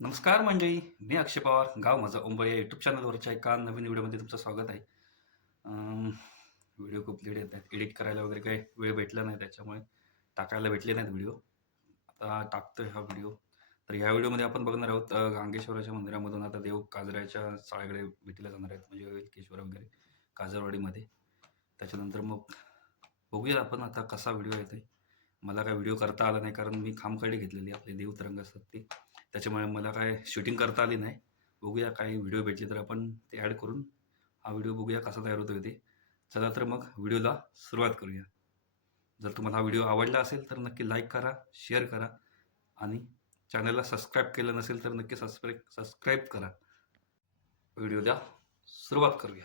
नमस्कार मंडळी मी अक्षय पवार गाव माझा ओंबळ या यूट्यूब चॅनलवरच्या एका नवीन व्हिडिओमध्ये तुमचं स्वागत आहे. व्हिडिओ खूप लेट येत आहेत. एडिट करायला वगैरे काही वेळ भेटला नाही त्याच्यामुळे टाकायला भेटले नाहीत व्हिडिओ आता टाकतोय हा व्हिडिओ तर ह्या व्हिडिओमध्ये आपण बघणार आहोत गांगेश्वराच्या मंदिरामधून आता देव काजऱ्याच्या चाळीकडे भेटीला जाणार आहेत म्हणजे वेलकेश्वर वगैरे काजरवाडीमध्ये. त्याच्यानंतर मग बघूया आपण आता कसा व्हिडिओ येतोय. मला काय व्हिडिओ करता आला नाही कारण मी खामखडी घेतलेली आपले देव तरंग असतात ते. त्याच्यामुळे मला काय शूटिंग करता आली नाही. बघूया काही व्हिडिओ भेटले तर आपण ते ॲड करून हा व्हिडिओ बघूया कसा तयार होतो ते. चला तर मग व्हिडिओला सुरुवात करूया. जर तुम्हाला हा व्हिडिओ आवडला असेल तर नक्की लाईक करा शेअर करा आणि चॅनलला सबस्क्राईब केलं नसेल तर नक्की सबस्क्राईब सबस्क्राईब करा. व्हिडिओला सुरुवात करूया.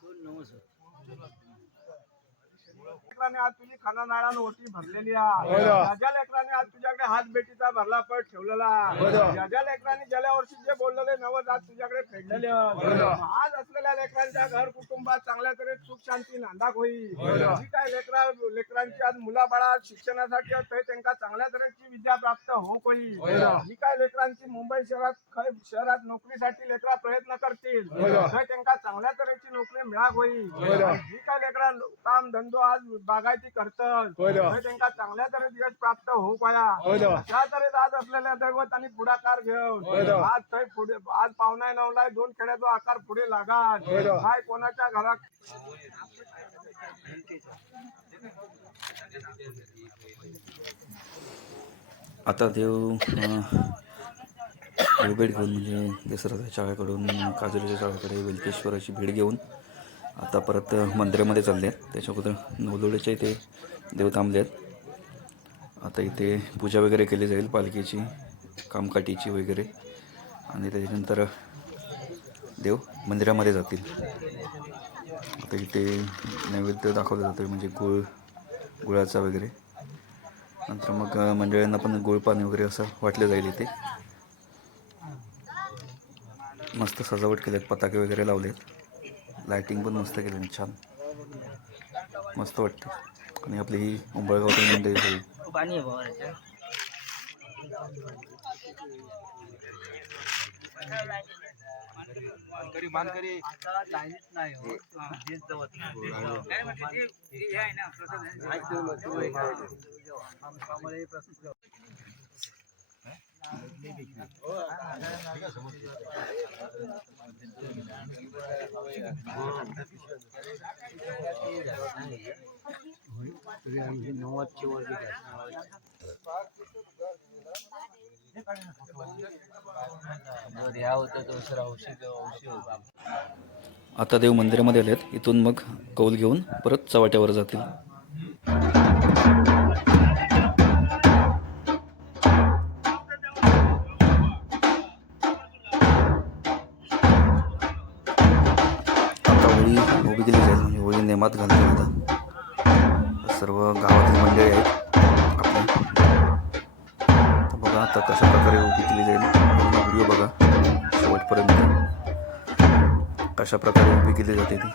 Good nose. लेकराने आज तुझी खाना नाळानं ओटी भरलेली ज्या लेकराने आज तुझ्याकडे हात बेटीचा भरला पट ठेवलेला ज्या ज्या लेकरांनी गेल्या वर्षी जे बोललेले नवद आज तुझ्याकडे फेडलेले आहेत. आज असलेल्या लेकरांच्या घर कुटुंबात चांगल्या तऱ्हे सुख शांती नांदाक होईल जी काय लेकरा लेकरांची आज मुलाबाळा शिक्षणासाठी त्यांना चांगल्या तऱ्हेची विद्या प्राप्त होऊ होईल जी काय लेकरांची मुंबई शहरात शहरात नोकरीसाठी लेकरा प्रयत्न करतील तर त्यांना चांगल्या तऱ्हेची नोकरी मिळाक होईल जी काय लेकरा काम धंदो आज बागायती करतात त्यांना चांगल्या तऱ्हे दिवस प्राप्त होऊ पाया. अशा तऱ्हेत आज असलेल्या दैवत आणि पुढाकार घेऊन आज थंय पुढे आज पावणा नवलाय दोन खेड्याचो आकार पुढे लागा काय कोणाच्या घरात? आता देव देवभेट घेऊन म्हणजे दसऱ्याच्या शाळेकडून काजूच्या शाळेकडे वेलकेश्वराची भेट घेऊन आता परत मंदिरामध्ये चालले आहेत. त्याच्या अगोदर नवलोडीच्या इथे देव थांबले आहेत. आता इथे पूजा वगैरे केली जाईल पालखीची कामकाठीची वगैरे. आणि त्याच्यानंतर देव मंदिरामध्ये जातील. आता इथे नैवेद्य दाखवलं जातं म्हणजे गुळ गुळाचा वगैरे. नंतर मग मंडळांना पण गुळ पाणी वगैरे असं वाटलं जाईल इथे. मस्त सजावट केली आहेत पताके वगैरे लावले आहेत लायटिंग पण मस्त केली छान मस्त वाटते आणि आपली ही उंबळगावची मंडळी होईल पाणी आहे बाबा याच्यात. आता लाईनीत नाही हो. हेच जवळ नाही. नव्वदची वर होतं सर औषध औषध आता देव मंदिरामध्ये आलेत. इथून मग कौल घेऊन परत चवाट्यावर जातील. गावात घालतो आता. सर्व गावातील मंडळी आहेत आपली. बघा आता कशा प्रकारे उभी केली जाईल. व्हिडिओ बघा शेवटपर्यंत. कशा प्रकारे उभी केली जाते ती.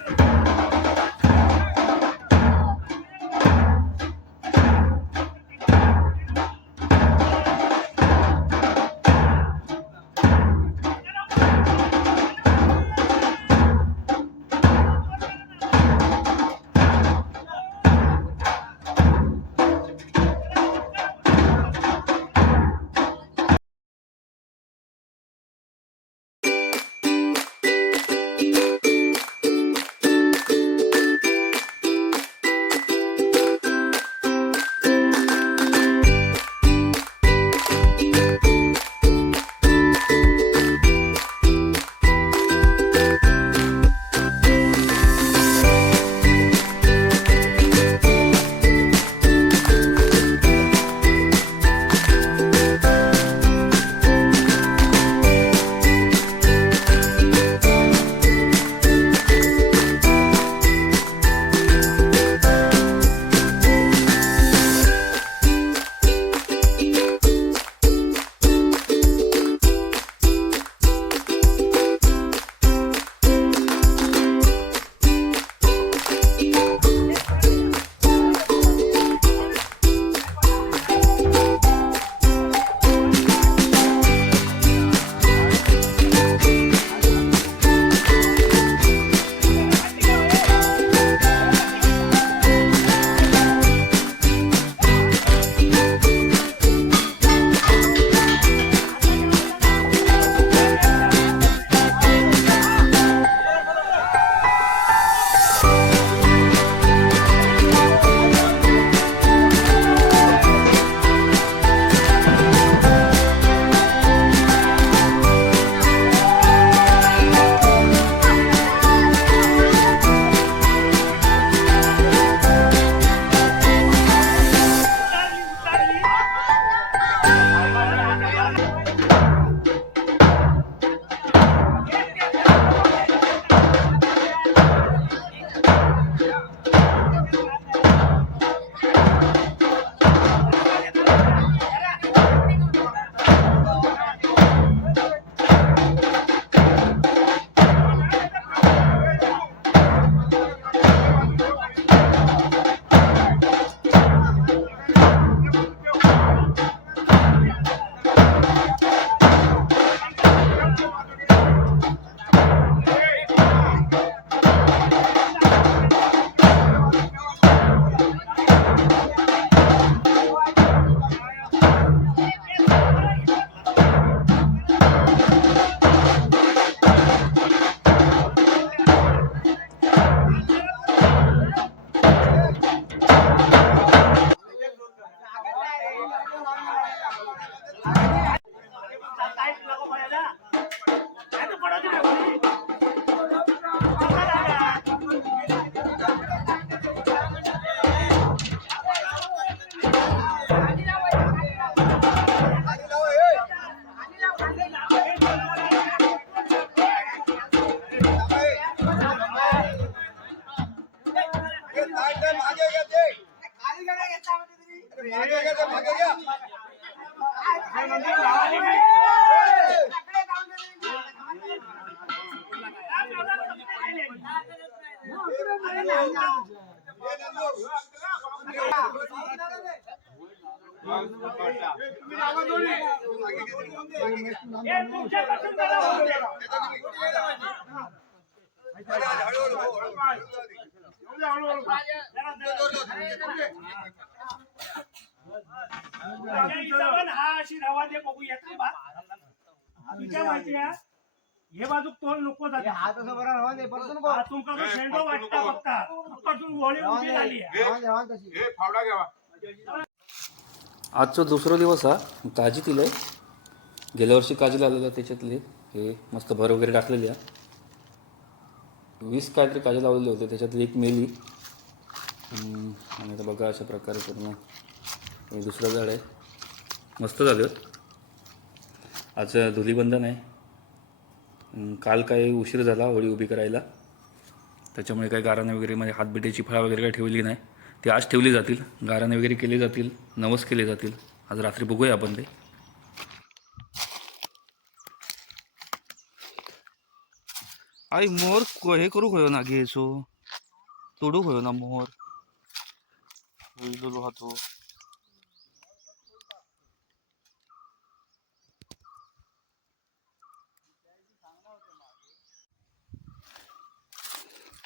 हा अशी रवा दे बघू येत बा तुझ्या माहिती आहे हे बाजूक तोल नको जाते. हा तसं बरं राहून दे परत नको हा तुमका तो शेंडो वाटता बघता. तुमपासून वळी उभी झाली आहे. राहून दे राहून तशी. आजचा दुसरा दिवस हा काजी दिलं गेल्या वर्षी काजी लावलेलं त्याच्यातले हे मस्त भर वगैरे टाकलेली आहे वीस काहीतरी काजी लावलेले होते त्याच्यातली एक मेली. हम्म, आणि आता बघा अशा प्रकारे पूर्ण हे दुसरं झाड आहे. मस्त झालं आज धुलीबंधन आहे. काल काही उशीर झाला होळी उभी करायला. त्याच्यामुळे काही गाराने वगैरे म्हणजे हातबिटेची फळा वगैरे काही ठेवली नाही. ती आज ठेवली जातील. गाराने वगैरे केले जातील. नवस केले जातील. आज रात्री बघूया आपण ते. आई मोर हे करू खो ना घेसो तोडू खो ना मोर. हातो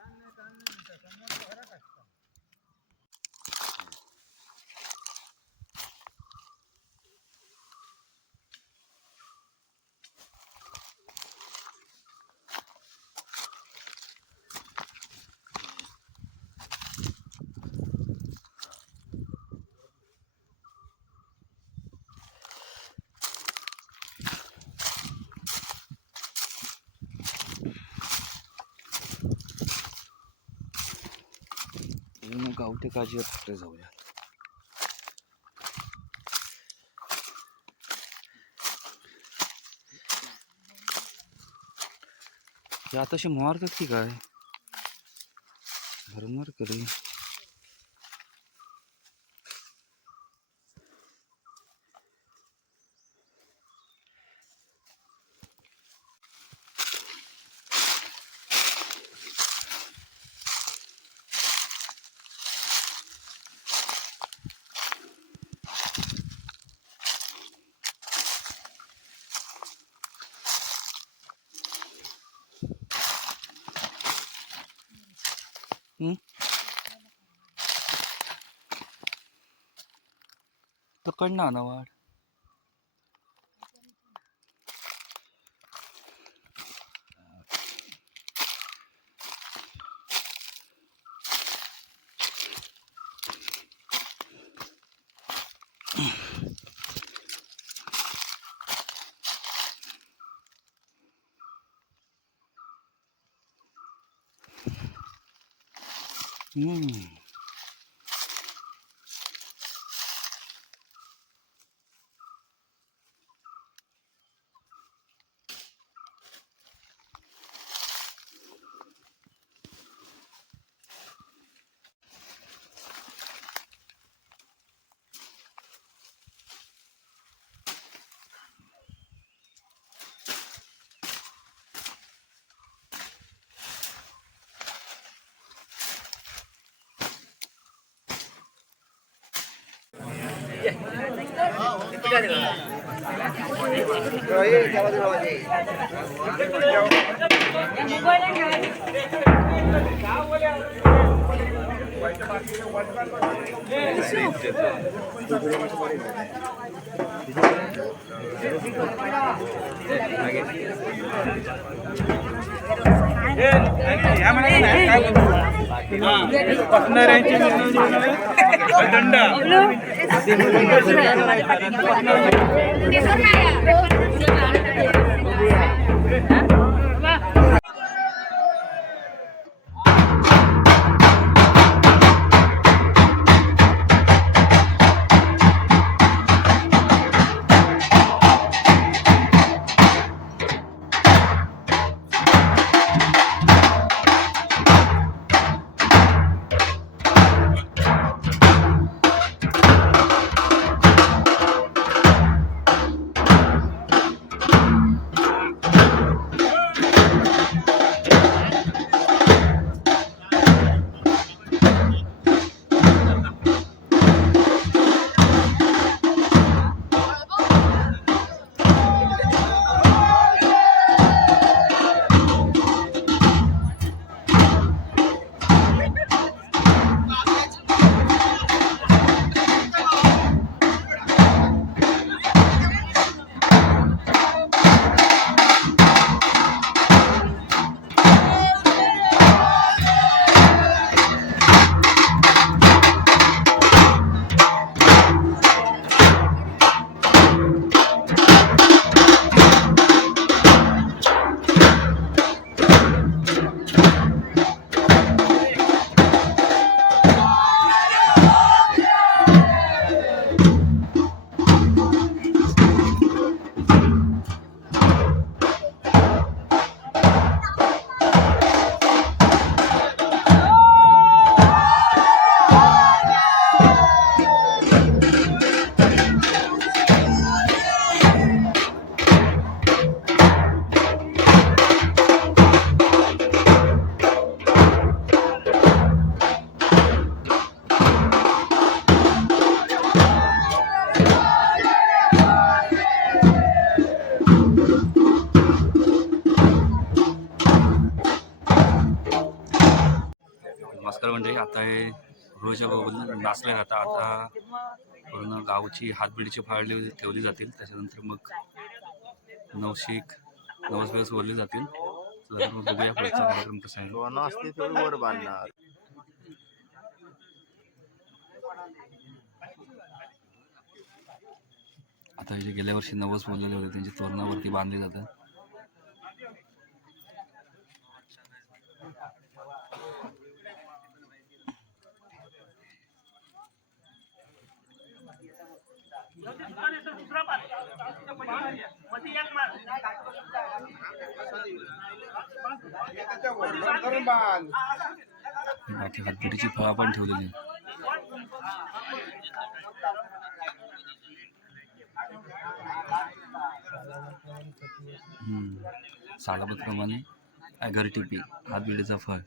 खास मग गावठी काजी तिकडे जाऊया हे आताशी मारतात की काय? भरमार करी. तो कडना ना वाढ? काय म्हणा काय बसणाऱ्यांची दंड नमस्कार म्हणजे आता हे रोजच्या बरोबर नाचल्या जातात आता पूर्ण गावची हातबिडीची फाळली ठेवली जातील. त्याच्यानंतर मग नवशिक नवस बिवस बोलले जातील. बघूया पुढचा कार्यक्रम कसा आहे. वर बांधणार. आता जे गेल्या वर्षी नवस बोललेले होते त्यांची तोरणावरती बांधली जातात त्याच्या वरवर करून बांध बाकी हातबिडीची फळा पण ठेवलेली आहे हम्म. सालाबतप्रमाणे ॲगर टिपी हातबिडीचा फळ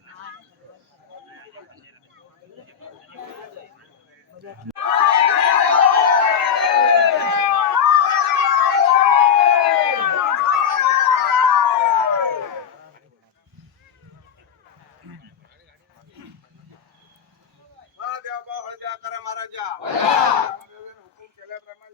हा हळद्या करा महाराजा. हुकूम केल्याप्रमाणे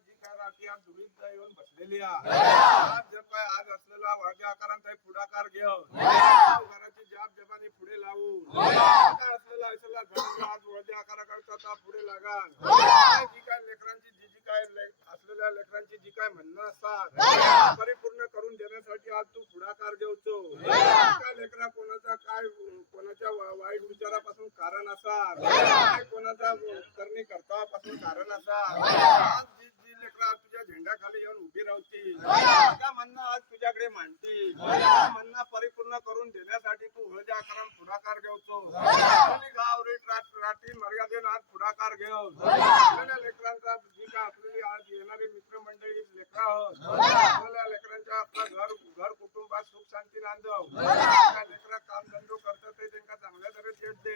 जी काय राखी आज दुरीत येऊन बसलेली आहे. आज जे काय आज असलेला हळद्या आकारांचा एक पुढाकार घेऊन घराची जाब जबानी पुढे लावून काय असलेला असलेला घराचा आज हळद्या आकाराकडचा ता पुढे लागा जी काय लेकरांची जी जी काय ले- असलेल्या लेकरांची जी काय म्हणणं असतात परिपूर्ण करून देण्यासाठी आज तू पुढाकार घेवतो काय लेकरा कोणाचा काय कोणाच्या वाईट विचारापासून कारण काय कोणाचा करणी करतापासून कारण असा आज जी लेकरा तुझ्या झेंड्याखाली येऊन उभी राहती त्या म्हणणं आज तुझ्याकडे मांडती म्हणणं परिपूर्ण करून देण्यासाठी तू हळदी आकारान पुढाकार घेवतो गाव रेट रात रात्री मर्यादेन आज पुढाकार घेऊन. लेकरांचा जी काय आपली आज येणारी मित्रमंडळी लेकरा आपल्या लेकरांच्या आपला घर घर कुटुंबात सुख शांती नांदव. लेकरा काम धंदो करतात ते त्यांना चांगल्या तऱ्हे शेत दे.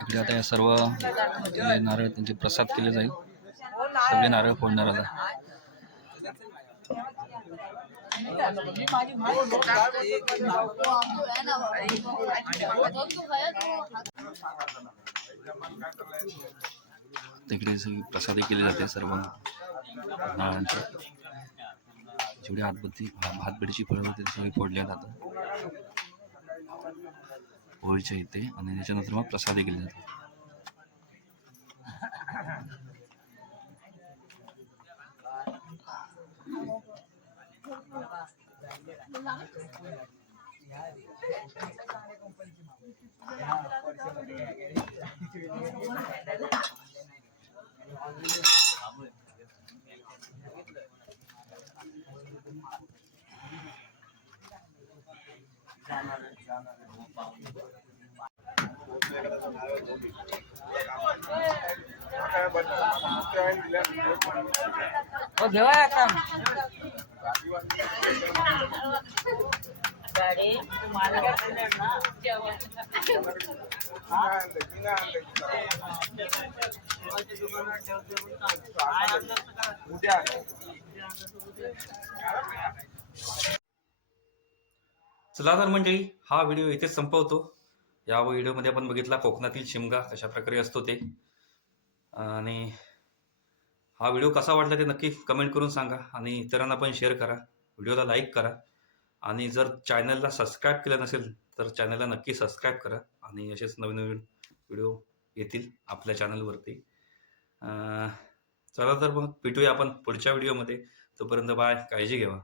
इकडे आता या सर्व नारळ त्यांचे प्रसाद केले जाईल. सगळे नारळ फोडणार आता. तिकडे सगळी प्रसादी केले जाते सर्व नारळांचे. जेवढी हातबत्ती हातबडीची फळं होते ते सगळी फोडल्या जातात होळीच्या इथे आणि त्याच्यानंतर मग प्रसादी केली जाते घेवा उद्या चला तर मंडळी हा व्हिडिओ इथेच संपवतो. या व्हिडिओमध्ये आपण बघितला कोकणातील शिमगा कशा प्रकारे असतो ते. आणि हा व्हिडिओ कसा वाटला ते नक्की कमेंट करून सांगा आणि इतरांना पण शेअर करा. व्हिडिओला लाईक करा. आणि जर चॅनलला सबस्क्राईब केलं नसेल तर चॅनलला नक्की सबस्क्राईब करा आणि असेच नवीन नवीन व्हिडिओ येतील आपल्या चॅनलवरती. चला तर मग भेटूया आपण पुढच्या व्हिडिओमध्ये. तोपर्यंत बाय काळजी घ्यावा